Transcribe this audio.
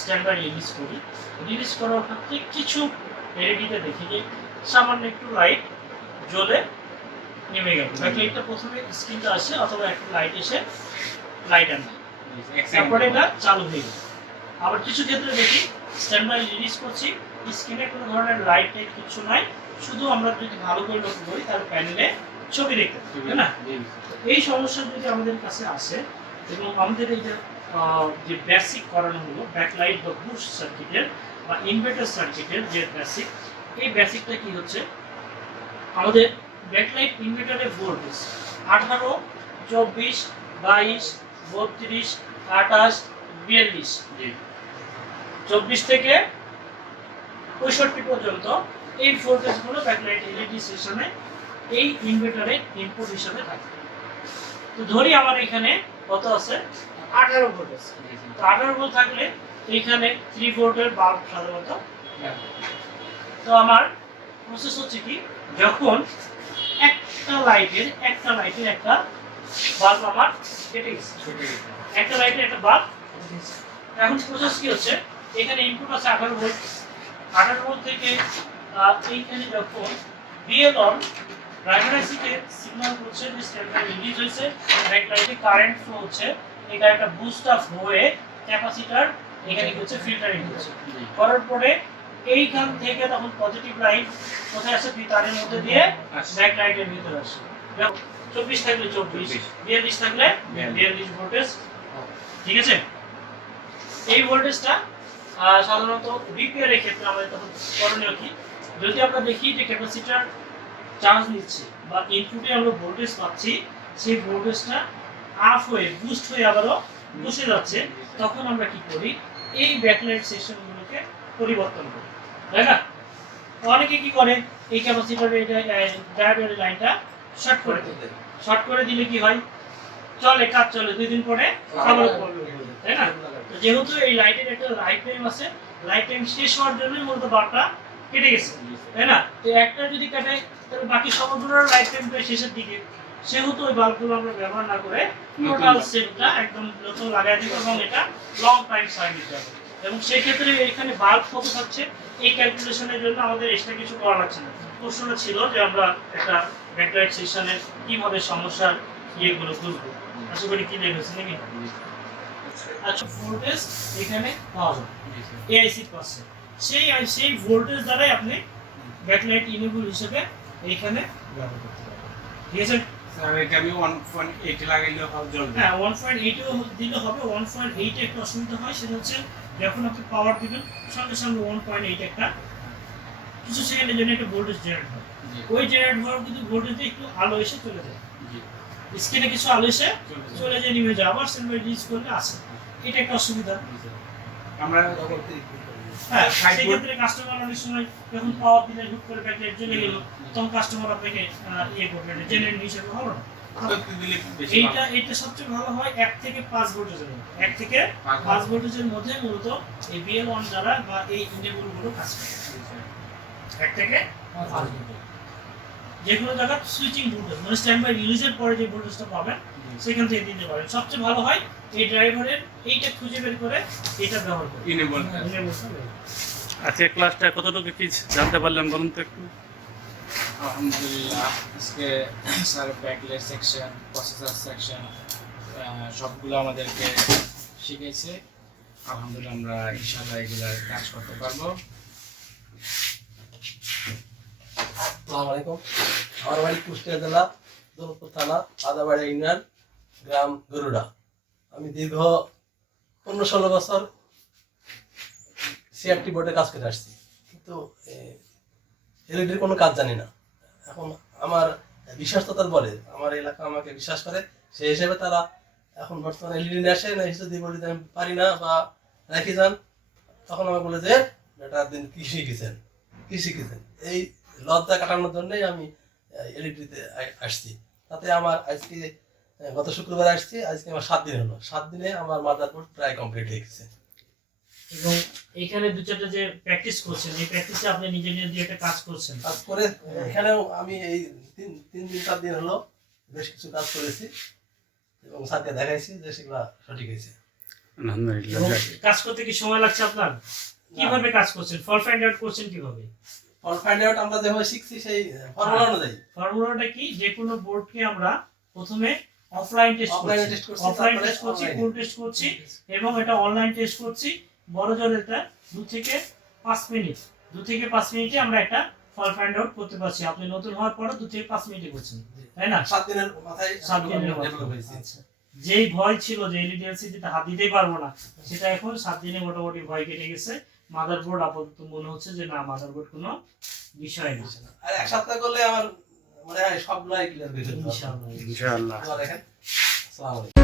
Stand by release করি, release করার ক্ষেত্রে কিছু এলইডিতে দেখি যে সামান্য একটু লাইট জ্বলে নেমে গেল। ব্যাকলাইটটা প্রথমে স্ক্রিনটা আসে অথবা একটা লাইট এসে লাইট আনে, তারপরে এটা চালু হয়ে গেল। আবার কিছু ক্ষেত্রে দেখি স্ট্যান্ড বাই রিলিজ করছি, স্ক্রিনে কোনো ধরনের লাইট টাইট কিছু নাই, শুধু আমরা যদি ভালো করে লক্ষ্য করি তাহলে প্যানেলে ছবি দেখতে পাই, তাই না? এই সমস্যা যদি আমাদের কাছে আসে এবং আমাদের এই যে বেসিক করানো হলো ব্যাকলাইট বা বুস্ট সার্কিটের বা ইনভার্টার সার্কিটের যে বেসিক, এই বেসিকটা কি হচ্ছে, আমাদের ব্যাকলাইট ইনভার্টারের ভোল্টেজ 18, 24, 22, 32, 28, 42, 24 থেকে 65 পর্যন্ত এই ভোল্টেজগুলো ব্যাকলাইট এলইডি সেকশনে এই ইনভার্টারের ইনপুট হিসেবে থাকে। তো ধরি আমার এখানে কত আছে, 18 ভোল্ট আছে। তো 18 ভোল্ট থাকলে এখানে 3 ভোল্টের বাল্ব সাধারণত। তো আমার প্রসেস হচ্ছে কি, যখন একটা লাইটের একটা বাল্ব আমার কেটে গেছে, একটা লাইটের একটা বাল্ব, এখন প্রসেস কি হচ্ছে, এখানে ইনপুট আছে 18 ভোল্ট, 18 ভোল্ট থেকে এইখানে যখন বিএল অন প্রাইমারি আইসিতে সিগন্যাল করছে যে স্ট্যান্ড বাই রিলিজ হয়েছে, ব্যাকলাইটে কারেন্ট ফ্লো হচ্ছে, এই কারেন্টটা বুস্ট আপ হয়ে ক্যাপাসিটর এখানে কি হচ্ছে, ফিল্টারিং হচ্ছে, করার পরে এইখান থেকে তখন পজিটিভ লাইট কোথায় আসে, দুই তারের মধ্যে দিয়ে ব্যাকলাইটের ভিতরে আসে। 24 থাকলে 24, 42 থাকলে 42 ভোল্টেজ, ঠিক আছে? এই ভোল্টেজটা সাধারণত রিপেয়ার এর ক্ষেত্রে আমাদের তখন করণীয় কি, যদি আমরা দেখি যে ক্যাপাসিটর চার্জ নিচ্ছে বা ইনপুটে আমরা ভোল্টেজ পাচ্ছি, সেই ভোল্টেজটা আপ হয়ে বুস্ট হয়ে আবারও বসে যাচ্ছে, তখন আমরা কি করি, এই ব্যাকলাইট সেকশনগুলোকে পরিবর্তন করি, তাই না? অনেকে কি করে, এই ক্যাপাসিটরের ড্রাইভারের লাইনটা শর্ট করে দেয়, শর্ট করে দিলে কি হয়, চলে, কাজ চলে, 2 দিন পরে আবার করবে, তাই না? তো যেহেতু এই লাইটের একটা লাইফ টাইম আছে, লাইফ টাইম শেষ হওয়ার জন্যই মূলত বাল্বটা কেটে গেছে, তাই না? তো একটা যদি কাটে তাহলে বাকি সবগুলোর লাইফ টাইমটা শেষের দিকে, সেহেতু ওই বাল্বগুলো আমরা ব্যবহার না করে টোটাল সেটটা একদম নতুন লাগাই দিব এবং এটা লং টাইম সার্ভিস হবে। এবং সেই ক্ষেত্রে এখানে বাল্ব কত থাকছে এই ক্যালকুলেশনের জন্য আমাদের এক্সট্রা কিছু করা লাগছে না। প্রশ্নটা ছিল যে আমরা একটা ব্যাকলাইট সেকশনে কিভাবে সমস্যার ইয়েগুলো বুঝবো, আশা করি ক্লিয়ার হয়েছে নাকি? আচ্ছা, ভোল্টেজ এখানে পাওয়া যাবে এআইসি পাশে, সেই ভোল্টেজ দ্বারাই আপনি ব্যাকলাইট ইনেবল হিসেবে এইখানে ব্যবহার করতে পারবেন, ঠিক আছে? স্যার এটা আমি 1.8 লাগাইলেও হবে, জ্বলবে? হ্যাঁ, 1.8 এও দিলে হবে। 1.8 একটু অসুবিধা হয়, সেটা হচ্ছে যখন আপনি পাওয়ার দিবেন সঙ্গে সঙ্গে 1.8 একটা কিছু সেকেন্ডের জন্য একটা ভোল্টেজ জেনারেট হয়, ওই জেনারেট হওয়ার কিন্তু ভোল্টেজে একটু আলো এসে চলে যায়, স্ক্রিনে কিছু আলো এসে চলে যায়, নিভে যায়, আবার স্ট্যান্ড বাই রিলিজ করলে আসে, এটা একটা অসুবিধা। আমরা হ্যাঁ, সেই ক্ষেত্রে কাস্টমার অনেক সময় যখন পাওয়ার দিলে হুট করে ব্যাকলাইট চলে গেল, তখন কাস্টমার আপনাকে ইয়ে করবে, জেনারেট হিসেবে হলো না। এইটা সবচেয়ে ভালো হয় 1 থেকে 5 ভোল্টেজের মধ্যে, 1 থেকে 5 ভোল্টেজের মধ্যে মূলত এই বিএল অন দ্বারা বা এই ইনেবল গুলো কাজ করে। 1 থেকে 5 ভোল্টেজ যে কোনো জায়গা সুইচিং ভোল্টেজ, মানে স্ট্যান্ড বাই রিলিজের পরে যে ভোল্টেজটা পাবেন সেখান থেকে দিতে পারেন। সবচেয়ে ভালো হয় এই ড্রাইভারের এইটা খুঁজে বের করে এটা ব্যবহার করে ইনেবল। আজকে ক্লাসটা কতটুকু কি জানতে পারলাম বলুন তো একটু? আলহামদুলিল্লাহ, আজকে sir backlight section, processor section সবগুলো আমাদেরকে শিখিয়েছে। আলহামদুলিল্লাহ আমরা ইনশাআল্লাহ এগুলার কাজ করতে পারবো। আসসালামু আলাইকুম। আমার বাড়ি কুষ্টিয়া জেলা দৌলতপুর থানা আদাবাড়ি ইউনিয়ন, গ্রাম গরুড়া। আমি দীর্ঘ 15-16 বছর সিআরটি বোর্ডে কাজ করে আসছি, কিন্তু এলইডির কোনো কাজ জানি না। এখন আমার বিশ্বাসতার বলে আমার এলাকা আমাকে বিশ্বাস করে, সেই হিসেবে তারা এখন বর্তমানে এলইডি নিয়ে আসে না, যদি বলি আমি পারি না বা রেখে যান, তখন আমাকে বলে যে এটা দিন কি শিখেছেন। এই লজ্জা কাটানোর জন্যই আমি এলইডিতে আসছি। তাতে আমার আজকে গত শুক্রবার আসছি, আজকে আমার 7 দিন হলো। 7 দিনে আমার মাদারবোর্ড প্রায় কমপ্লিট হয়ে গেছে। এবং এখানে 2-4টা যে প্র্যাকটিস করছেন, এই প্র্যাকটিসে আপনি নিজে নিজে একটা কাজ করছেন, কাজ করে এখানেও আমি এই 3-4 দিন হলো বেশ কিছু কাজ করেছি এবং স্যারকে দেখাইছি যে সেগুলো সঠিক হয়েছে। আলহামদুলিল্লাহ। এবং যাক। কাজ করতে কি সময় লাগছে আপনার? কিভাবে কাজ করছেন? ফল ফাইন্ড আউট করছেন কিভাবে? ফল ফাইন্ড আউট আমরা যেভাবে শিখছি সেই ফর্মুলা অনুযায়ী ফর্মুলাটা কি? যে কোনো বোর্ডকে আমরা প্রথমে অফলাইন টেস্ট অফলাইনে করছি, টেস্ট করছি, অফলাইন তারপরে টেস্ট করছি, online-এ। ফুল টেস্ট করছি এবং এটা অনলাইন টেস্ট করছি। বড় জোর এটা 2 থেকে 5 মিনিট, 2 থেকে 5 মিনিটে আমরা একটা ফল ফাইন্ড আউট করতে পারছি। আপনি নতুন হওয়ার পরে 2 থেকে 5 মিনিটে করছেন, তাই না? 7 দিনের মাথায় 7 দিনের ডেভেলপ হয়েছে। আচ্ছা। যেই ভয় ছিল যে এলইডি এলসিডিতে হাত দিতেই পারবো না, সেটা এখন 7 দিনে মোটামুটি ভয় কেটে গেছে। মাদারবোর্ড আপাতত মনে হচ্ছে যে না, মাদারবোর্ড কোনো বিষয় না। আর এক সপ্তাহ করলে আমার মনে হয় সবগুলাই ক্লিয়ার হয়ে যেত ইনশাআল্লাহ। ইনশাআল্লাহ। দেখেন। আসসালামু আলাইকুম।